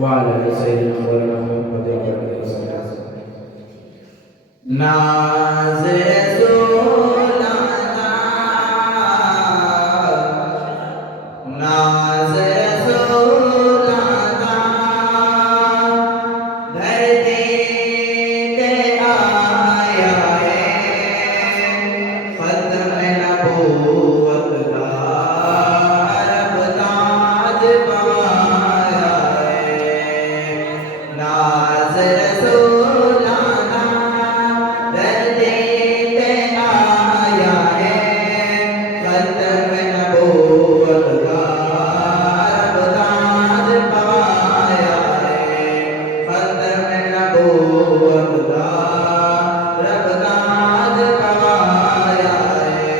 وعلى آل سيدنا مولانا محمد وعلى آله وصحبه नाज़ रसूलाना नाज़ रसूलाना धरती पे आया है ख़त्म नबूवत का अरब ताज पाया है नाज़ रसूलाना धरती पे आया है ख़त्म नबूवत का अरब ताज पाया है ख़त्म नबूवत का अरब ताज पाया है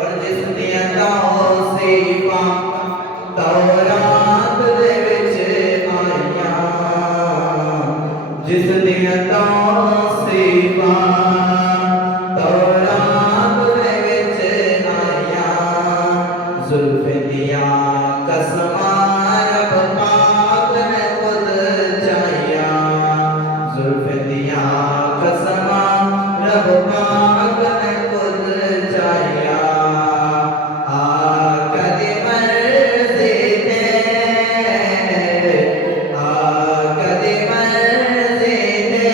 और जिसने तौसीफ़ां तौरात दे विच आईयां जिसने तौसीफ़ां तौरात दे विच आईयां ज़ुल्फ़ दियां कसमां रब पाक ने खुद चाहियां ज़ुल्फ़ दियां कसमां रब पाक ने खुद चाहियां आका दी मर्ज़ी ते आका दी मर्ज़ी ते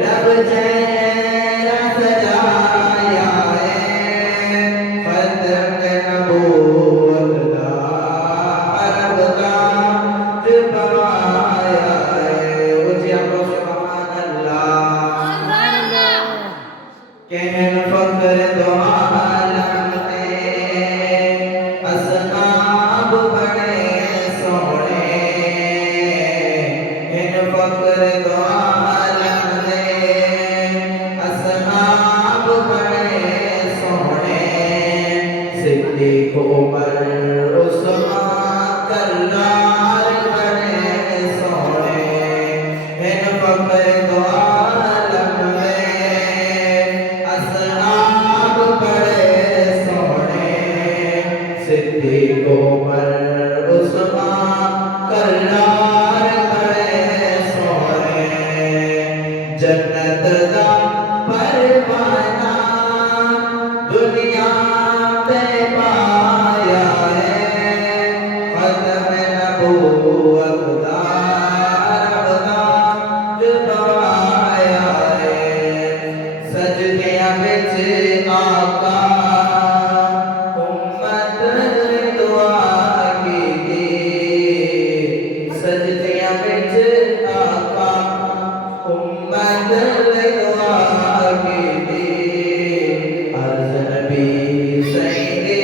रब चेहरा सजाया है ख़त्म नबूवत का अरब ताज पाया है ऊँची आवाज़ से सुभान अल्लाह कहन फ़ख्र दो आलम ते असहाब बड़े सोहणे कहन फ़ख्र दो आलम ते असहाब बड़े सोहणे सिद्दीक़ उमर उस्मान कररार बड़े सोहणे कहन फ़ख्र दो आलम ते असहाब बड़े सोहणे सिद्दीक़ उमर उस्मान कररार बड़े सोहणे जन्नत दा परवाना दुनिया पे पाया है ख़त्म नबूवत का अरब ताज पाया है सजदियां विच आका उम्मत दुआ कीती सजदियां विच आका उम्मत दुआ कीती अर्ज़ नबी सईदी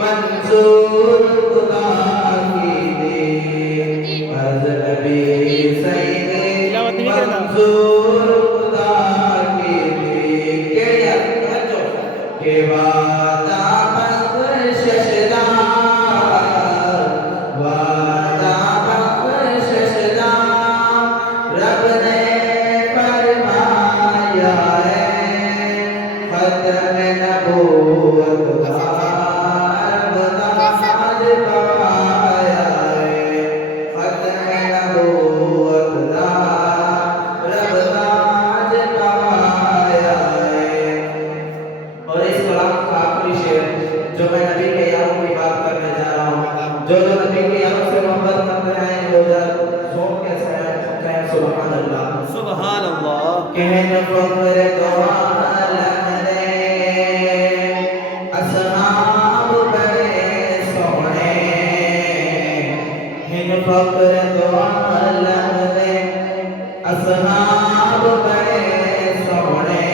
मंसूर खुदा कीती अर्ज़ नबी सईदी मंसूर खुदा कीती के वादा बख्शिशदा वादा बख्शिशदा रब ने फरमाया है ख़त्म नबूवत का अरब ताज पाया है ख़त्म नबूवत का अरब ताज पाया है और इस कलाम का आखिरी शेर जो मैं नबी के यारों की बात करने जा रहा हूँ जो नबी के यारों से मोहब्बत करते हैं वो सोच के कहें सुभान अल्लाह सुभान अल्लाह कहन फ़ख्र दो आलम ने असहाब बड़े सोहणे हिन फ़ख्र दो आलम ने असहाब बड़े सोहणे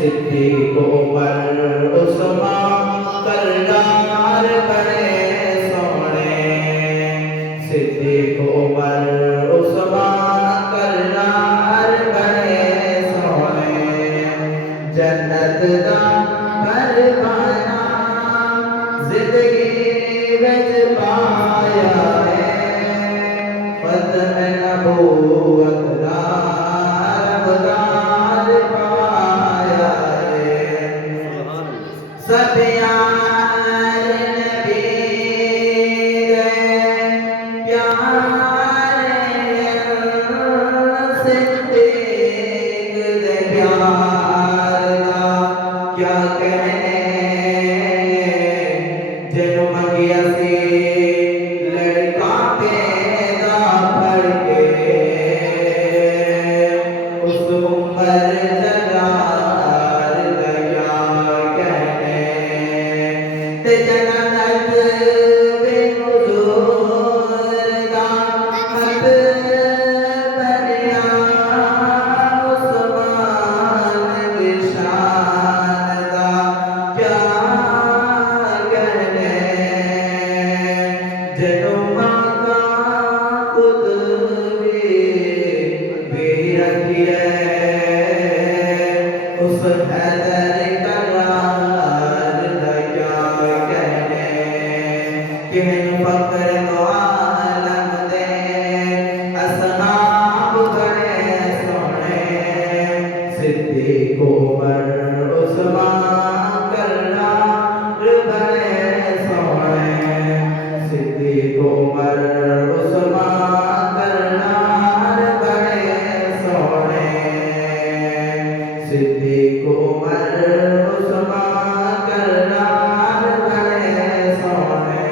सिद्दीक़ उमर उस्मान कररार बड़े सोहणे सिद्दीक़ उमर उस्मान कररार बड़े सोहणे जन्नत दा परवाना ज़िंदगी विच पाया है ख़त्म नबूवत का अरब ताज पाया है सब यार नबी मंगिया से लड़का पैदा पड़के उस उम्र जगार दया कहने ते जन्नत बेहुजूर दा हद बनिया उस्मान की शान दा क्या कहने जनुमा का खुद भी रखिए उस हैदर करार दया कहने कि मैनू फकर तो आलम दे असहाब बड़े सोने सिद्दीक उमर उस्मान करार बड़े सोने सिद्दीक उमर उस्मान करार बड़े सोने सिद्दीक उमर उस्मान करार बड़े सोने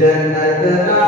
जन्नत